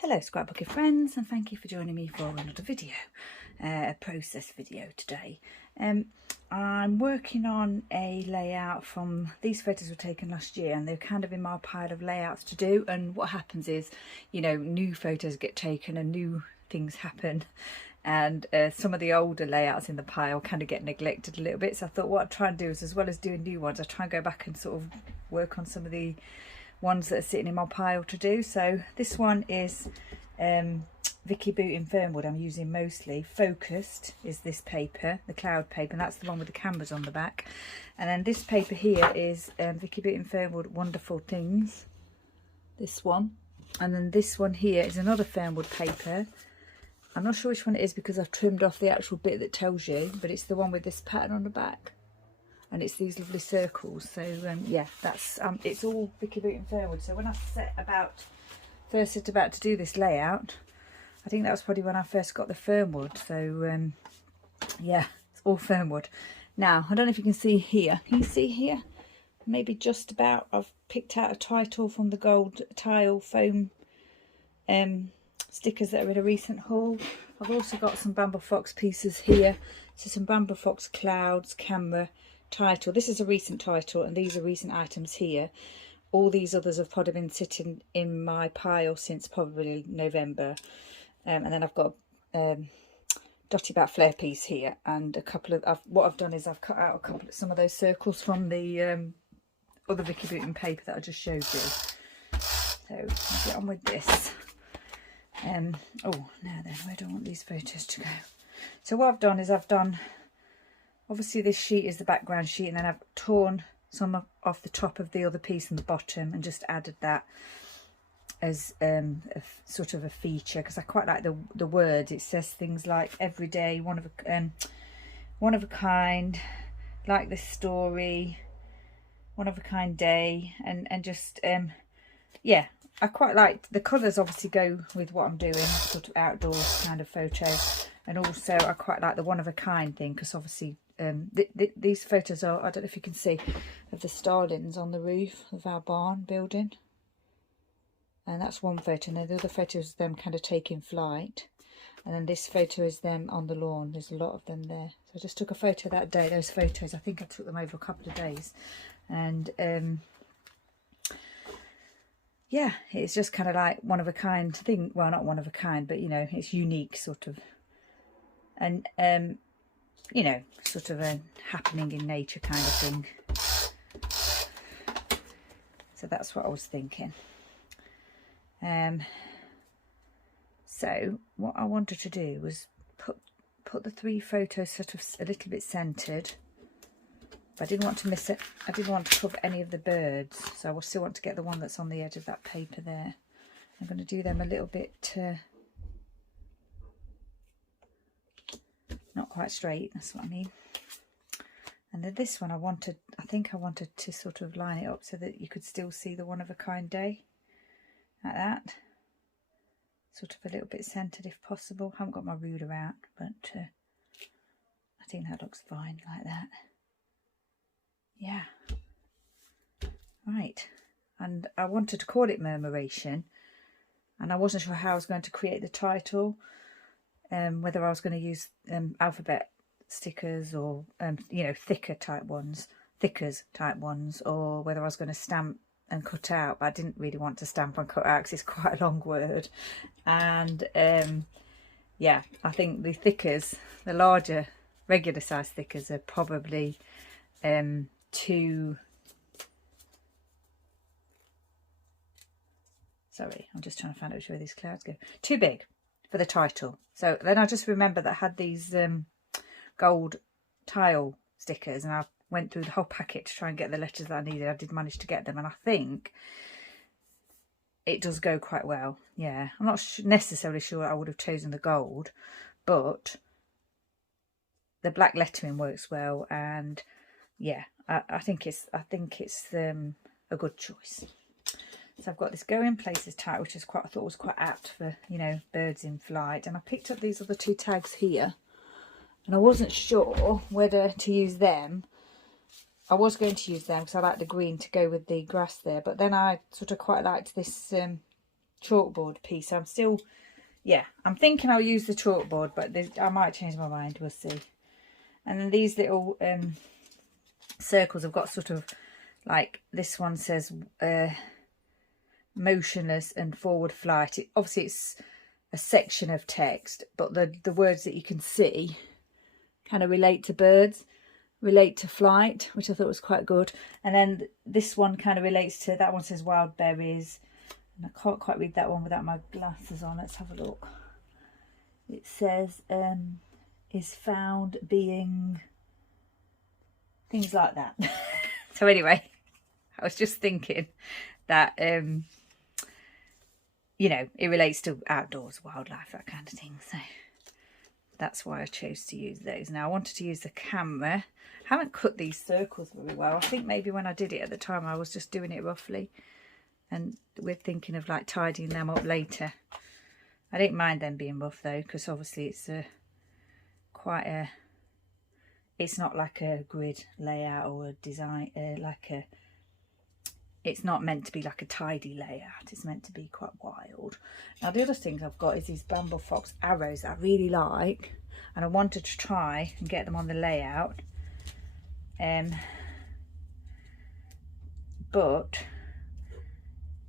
Hello scrapbooking friends, and thank you for joining me for another video, a process video today. I'm working on a layout from, these photos were taken last year and they're kind of in my pile of layouts to do, and what happens is, you know, new photos get taken and new things happen, and some of the older layouts in the pile kind of get neglected a little bit. So I thought what I'd try and do is, as well as doing new ones, I try and go back and sort of work on some of the ones that are sitting in my pile to do. So this one is Vicky Booting Fernwood. I'm using mostly. Focused is this paper, the cloud paper, and that's the one with the cameras on the back. And then this paper here is Vicky Booting Fernwood Wonderful Things, this one. And then this one here is another Fernwood paper. I'm not sure which one it is because I've trimmed off the actual bit that tells you, but it's the one with this pattern on the back. And it's these lovely circles. So yeah, that's it's all Vicky Booting Fernwood. So when I first set about to do this layout, I think that was probably when I first got the Fernwood. So yeah, it's all Fernwood. Now I don't know if you can see here. Can you see here? Maybe just about. I've picked out a title from the gold tile foam stickers that are in a recent haul. I've also got some Bramble Fox pieces here. So some Bramble Fox clouds, camera, title. This is a recent title and these are recent items here. All these others have probably been sitting in my pile since probably November. And then I've got Dotty Bat Flare piece here, and a couple of what I've done is I've cut out some of those circles from the other Vicky Booting paper that I just showed you. So I'll get on with this. Oh, now then, where do I want these photos to go? So what I've done is obviously this sheet is the background sheet, and then I've torn some off the top of the other piece and the bottom and just added that as sort of a feature, because I quite like the words. It says things like everyday, one of a kind, like this story, one of a kind day, and just yeah, I quite like the colours. Obviously go with what I'm doing, sort of outdoors kind of photo, and also I quite like the one of a kind thing, because obviously these photos are, I don't know if you can see, of the starlings on the roof of our barn building, and that's one photo. And then the other photo is them kind of taking flight, and then this photo is them on the lawn. There's a lot of them there. So I just took a photo that day. Those photos, I think I took them over a couple of days, and yeah, it's just kind of like one of a kind thing. Well, not one of a kind, but you know, it's unique sort of, and you know, sort of a happening in nature kind of thing. So that's what I was thinking. So what I wanted to do was put the three photos sort of a little bit centered, but I didn't want to miss it. I didn't want to cover any of the birds, so I still want to get the one that's on the edge of that paper there. I'm going to do them a little bit not quite straight, that's what I mean. And then this one I think I wanted to sort of line it up so that you could still see the one of a kind day, like that, sort of a little bit centered if possible. I haven't got my ruler out, but I think that looks fine like that. Yeah, right. And I wanted to call it Murmuration, and I wasn't sure how I was going to create the title. Whether I was going to use alphabet stickers or you know, thickers type ones, or whether I was going to stamp and cut out. But I didn't really want to stamp and cut out because it's quite a long word. And yeah, I think the thickers, the larger regular size thickers, are probably too, sorry, I'm just trying to find out which way these clouds go, too big for the title. So then I just remember that I had these gold tile stickers, and I went through the whole packet to try and get the letters that I needed. I did manage to get them, and I think it does go quite well. Yeah, I'm not necessarily sure I would have chosen the gold, but the black lettering works well, and yeah, I think it's a good choice. So I've got this Go in Places tag, which is I thought was quite apt for, you know, birds in flight. And I picked up these other two tags here, and I wasn't sure whether to use them. I was going to use them because I like the green to go with the grass there, but then I sort of quite liked this chalkboard piece. I'm still, yeah, I'm thinking I'll use the chalkboard, but I might change my mind. We'll see. And then these little circles have got sort of like, this one says motionless and forward flight. Obviously it's a section of text, but the words that you can see kind of relate to birds, relate to flight, which I thought was quite good. And then this one kind of relates to, that one says wild berries, and I can't quite read that one without my glasses on. Let's have a look. It says is found being, things like that. So anyway, I was just thinking that you know, it relates to outdoors, wildlife, that kind of thing. So that's why I chose to use those. Now I wanted to use the camera. I haven't cut these circles very well. I think maybe when I did it at the time I was just doing it roughly, and we're thinking of like tidying them up later. I didn't mind them being rough though, because obviously it's quite a, it's not like a grid layout or a design, it's not meant to be like a tidy layout. It's meant to be quite wild. Now the other things I've got is these Bramble Fox arrows that I really like, and I wanted to try and get them on the layout. But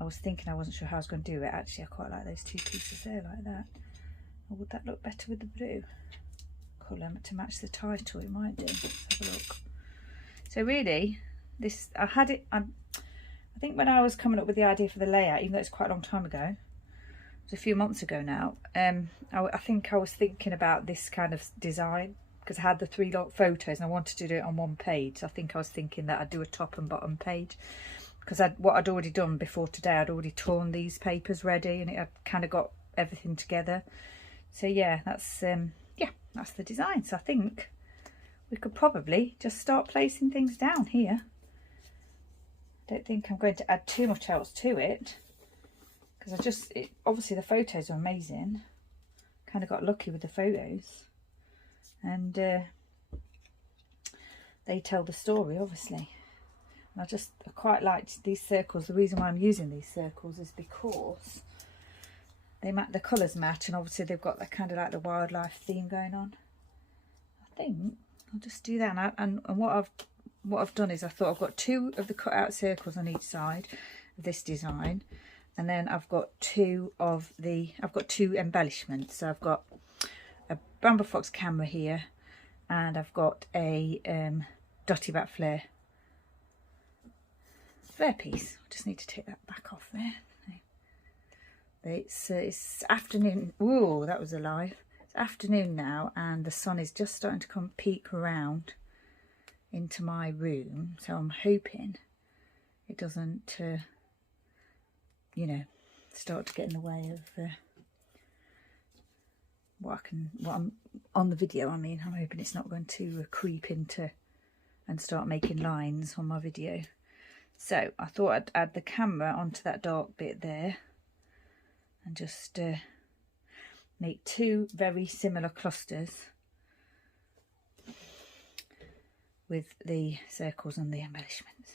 I was thinking, I wasn't sure how I was going to do it. Actually, I quite like those two pieces there like that. Or would that look better with the blue colour to match the title? It might do. Let's have a look. So really, this, I had it, I think when I was coming up with the idea for the layout, even though it's quite a long time ago, it was a few months ago now, I think I was thinking about this kind of design, because I had the 3 photos and I wanted to do it on one page. So I think I was thinking that I'd do a top and bottom page, because what I'd already done before today, I'd already torn these papers ready, and it had kind of got everything together. So yeah, that's that's the design. So I think we could probably just start placing things down here. Don't think I'm going to add too much else to it, because obviously the photos are amazing. Kind of got lucky with the photos, and they tell the story obviously. And I quite liked these circles. The reason why I'm using these circles is because the colours match, and obviously they've got that kind of like the wildlife theme going on. I think I'll just do that. And what I've done is I thought I've got 2 of the cut out circles on each side of this design, and then I've got 2 embellishments. So I've got a Bramble Fox camera here, and I've got a Dotty Bat flare piece. I just need to take that back off there. It's afternoon. Ooh, that was alive. It's afternoon now, and the sun is just starting to peek around into my room, so I'm hoping it doesn't you know, start to get in the way of what I'm on the video. I mean, I'm hoping it's not going to creep into and start making lines on my video. So I thought I'd add the camera onto that dark bit there, and just make 2 very similar clusters with the circles and the embellishments.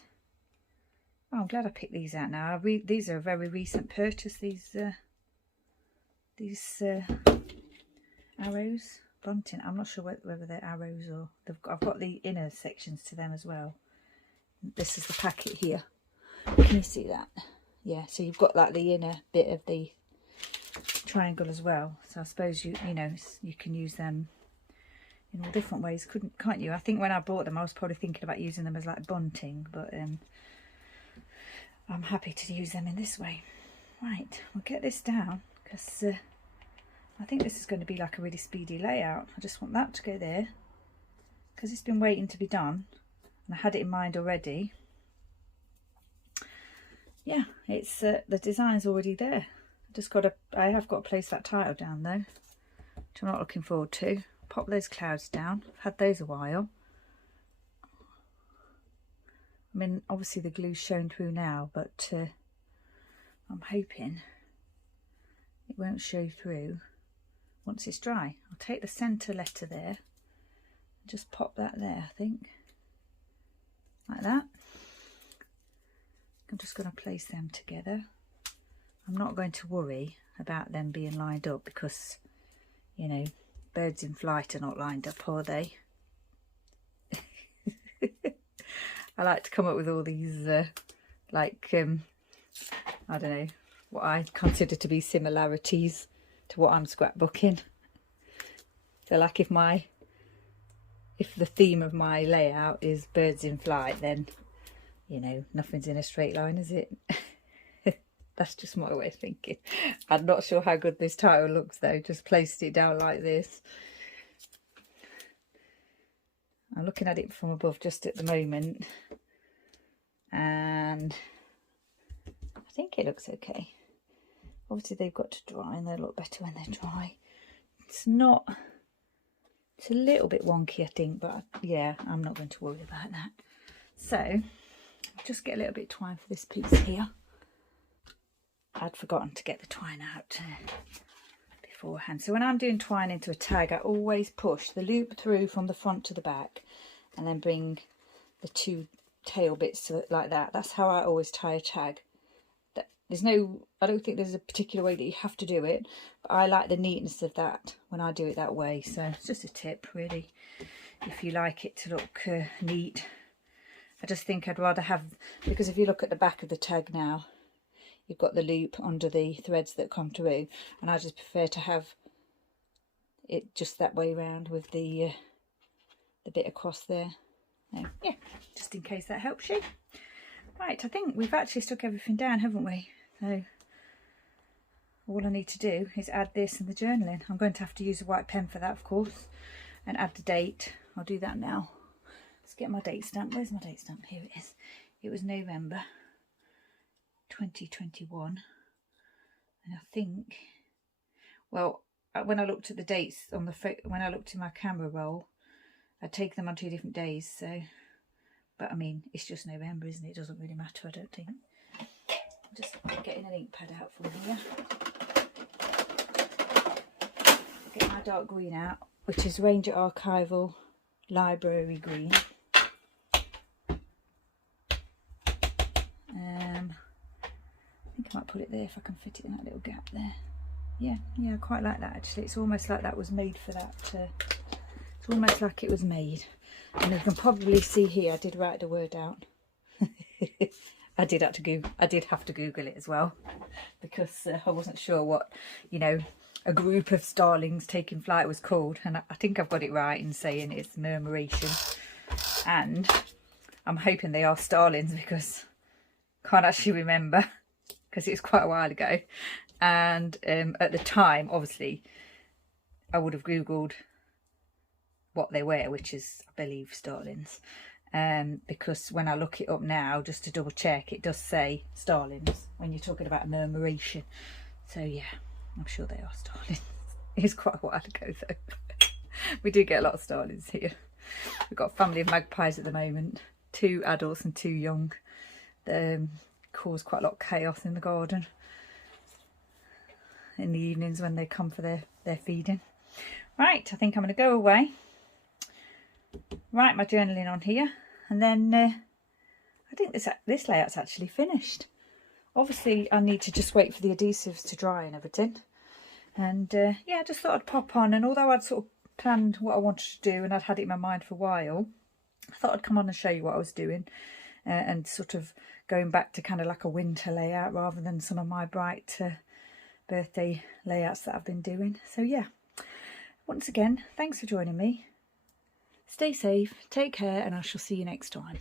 Oh, I'm glad I picked these out now. These are a very recent purchase, these arrows, bunting. I'm not sure whether they're arrows or I've got the inner sections to them as well. This is the packet here. Can you see that? Yeah, so you've got like the inner bit of the triangle as well. So I suppose you know, you can use them in all different ways, can't you? I think when I bought them I was probably thinking about using them as like bunting, but I'm happy to use them in this way. Right, we'll get this down, because I think this is going to be like a really speedy layout. I just want that to go there, because it's been waiting to be done, and I had it in mind already. Yeah, it's the design's already there. I have got to place that title down though, which I'm not looking forward to. Pop those clouds down. I've had those a while. I mean, obviously the glue's shown through now, but I'm hoping it won't show through once it's dry. I'll take the centre letter there and just pop that there, I think, like that. I'm just going to place them together. I'm not going to worry about them being lined up because, you know, birds in flight are not lined up, are they? I like to come up with all these, I don't know, what I consider to be similarities to what I'm scrapbooking. So like if the theme of my layout is birds in flight, then, you know, nothing's in a straight line, is it? That's just my way of thinking. I'm not sure how good this title looks though, just placed it down like this. I'm looking at it from above just at the moment, and I think it looks okay. Obviously they've got to dry and they'll look better when they're dry. It's a little bit wonky, I think, but yeah, I'm not going to worry about that. So I'll just get a little bit of twine for this piece here. I'd forgotten to get the twine out beforehand. So when I'm doing twine into a tag, I always push the loop through from the front to the back and then bring the two tail bits to it like that. That's how I always tie a tag. I don't think there's a particular way that you have to do it, but I like the neatness of that when I do it that way. So it's just a tip really, if you like it to look neat. I just think I'd rather have, because if you look at the back of the tag now, you've got the loop under the threads that come through, and I just prefer to have it just that way round with the bit across there. So, yeah, just in case that helps you. Right, I think we've actually stuck everything down, haven't we? So all I need to do is add this and the journaling. I'm going to have to use a white pen for that, of course, and add the date. I'll do that now. Let's get my date stamp. Where's my date stamp? Here it is. It was November 2021, and I think, well, when I looked at the dates on when I looked in my camera roll, I'd taken them on 2 different days. So, but I mean, it's just November, isn't it? It doesn't really matter, I don't think. I'm just getting an ink pad out from here. Get my dark green out, which is Ranger Archival Library Green. I think I might put it there if I can fit it in that little gap there. Yeah, I quite like that actually. It's almost like that was made for that. It's almost like it was made. And you can probably see here, I did write the word out. I did have to Google it as well, because I wasn't sure what, you know, a group of starlings taking flight was called, and I think I've got it right in saying it's Murmuration, and I'm hoping they are starlings because I can't actually remember, because it was quite a while ago, and at the time obviously I would have googled what they were, which is, I believe, starlings, because when I look it up now just to double check, it does say starlings when you're talking about Murmuration. So yeah, I'm sure they are starlings. It's quite a while ago though. We do get a lot of starlings here. We've got a family of magpies at the moment, 2 adults and 2 young. They cause quite a lot of chaos in the garden in the evenings when they come for their feeding. Right, I think I'm going to go away, write my journaling on here, and then I think this layout's actually finished. Obviously I need to just wait for the adhesives to dry and everything, and yeah, I just thought I'd pop on, and although I'd sort of planned what I wanted to do and I'd had it in my mind for a while, I thought I'd come on and show you what I was doing, and sort of going back to kind of like a winter layout rather than some of my bright birthday layouts that I've been doing. So yeah, once again, thanks for joining me. Stay safe, take care, and I shall see you next time.